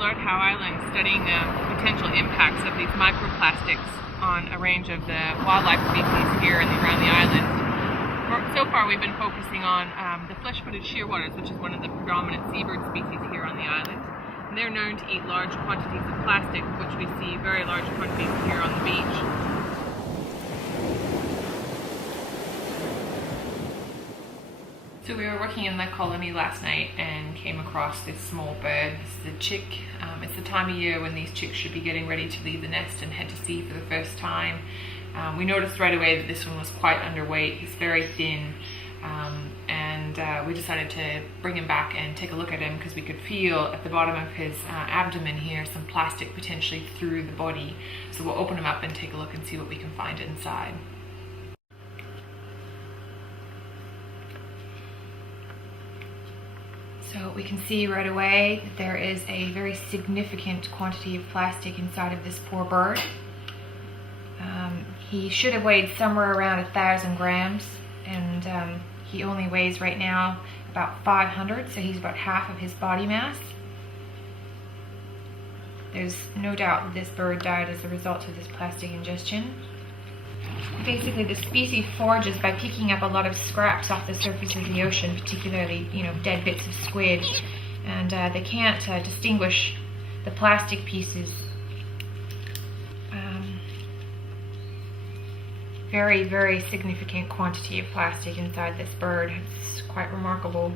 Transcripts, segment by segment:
Lord Howe Island studying the potential impacts of these microplastics on a range of the wildlife species here and around the island. So far we've been focusing on the flesh-footed shearwaters, which is one of the predominant seabird species here on the island. And they're known to eat large quantities of plastic, which we see very large quantities here on the beach. So we were working in the colony last night and came across this small bird. This is a chick. It's the time of year when these chicks should be getting ready to leave the nest and head to sea for the first time. We noticed right away that this one was quite underweight. He's very thin, and we decided to bring him back and take a look at him because we could feel at the bottom of his abdomen here some plastic potentially through the body. So we'll open him up and take a look and see what we can find inside. So we can see right away that there is a very significant quantity of plastic inside of this poor bird. He should have weighed somewhere around 1,000 grams, and he only weighs right now about 500, so he's about half of his body mass. There's no doubt that this bird died as a result of this plastic ingestion. Basically, the species forages by picking up a lot of scraps off the surface of the ocean, particularly, dead bits of squid, and they can't distinguish the plastic pieces. Very, very significant quantity of plastic inside this bird. It's quite remarkable.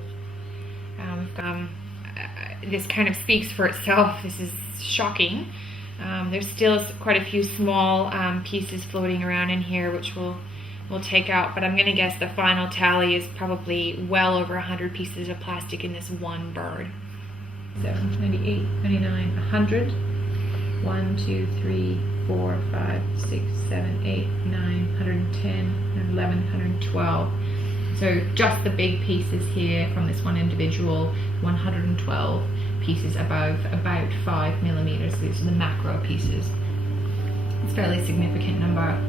This kind of speaks for itself. This is shocking. There's still quite a few small pieces floating around in here, which we'll take out, but I'm going to guess the final tally is probably well over 100 pieces of plastic in this one bird. 7, 98, 99, 100. 1, 2, 3, 4, 5, 6, 7, 8, 9, 110, 11, 112. So just the big pieces here from this one individual, 112 pieces above about 5 millimeters. These are the macro pieces. It's a fairly significant number.